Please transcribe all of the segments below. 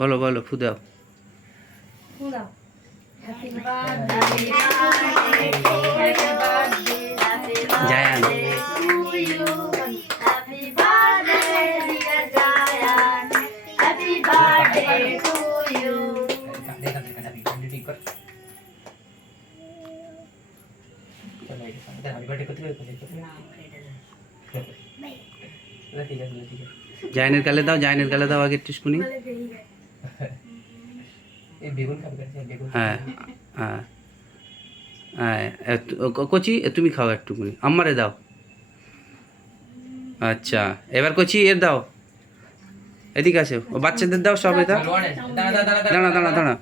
বলো বলো, ফু দাও। জায়ান, জায়ানের গালে দাও, জায়ানের গালে দাও আগে টিস্কুনি। হ্যাঁ হ্যাঁ হ্যাঁ, কচি তুমি খাও একটুকুনি, আম্মারে দাও। আচ্ছা, এবার কচি এর দাও, এদিকে আছে, ও বাচ্চাদের দাও সব। এটা দাঁড়া দাঁড়া দাঁড়া,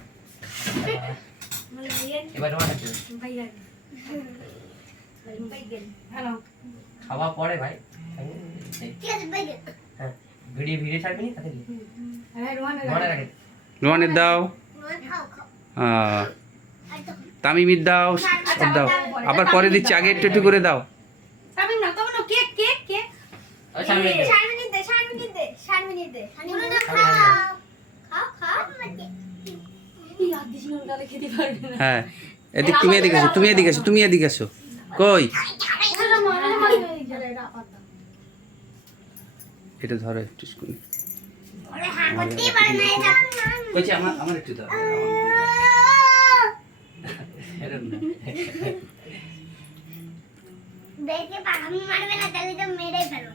খাওয়া পরে ভাই, ভিডিও ভিডিও ছাড়বি না তাতে রোহানের দাও, তামিমির দাও, সব দাও। আবার পরে দিচ্ছি, আগে একটু একটু করে দাও। হ্যাঁ, এদিক তুমি এদিকে আসো, তুমি এদিকে আসো, তুমি এদিকে আসো। কই এটা ধরো একটু স্কুল, কইছি আমার আমার একটু দাও। দেখে পাখামি মারবে না, তাহলে তো মেরেই ফেলো।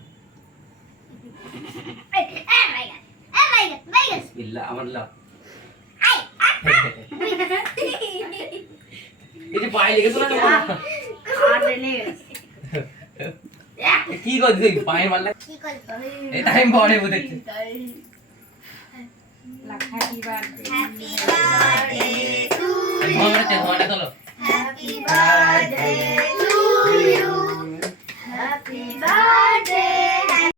বিসমিল্লাহ, আমার লাভ। এই যে পায়ে লেগেছিল না, কি করছিস পায়ে মারলে? কি করব? এই টাইম বড়ে বুঝেছি। Happy birthday to you. ধরে চলো। Happy birthday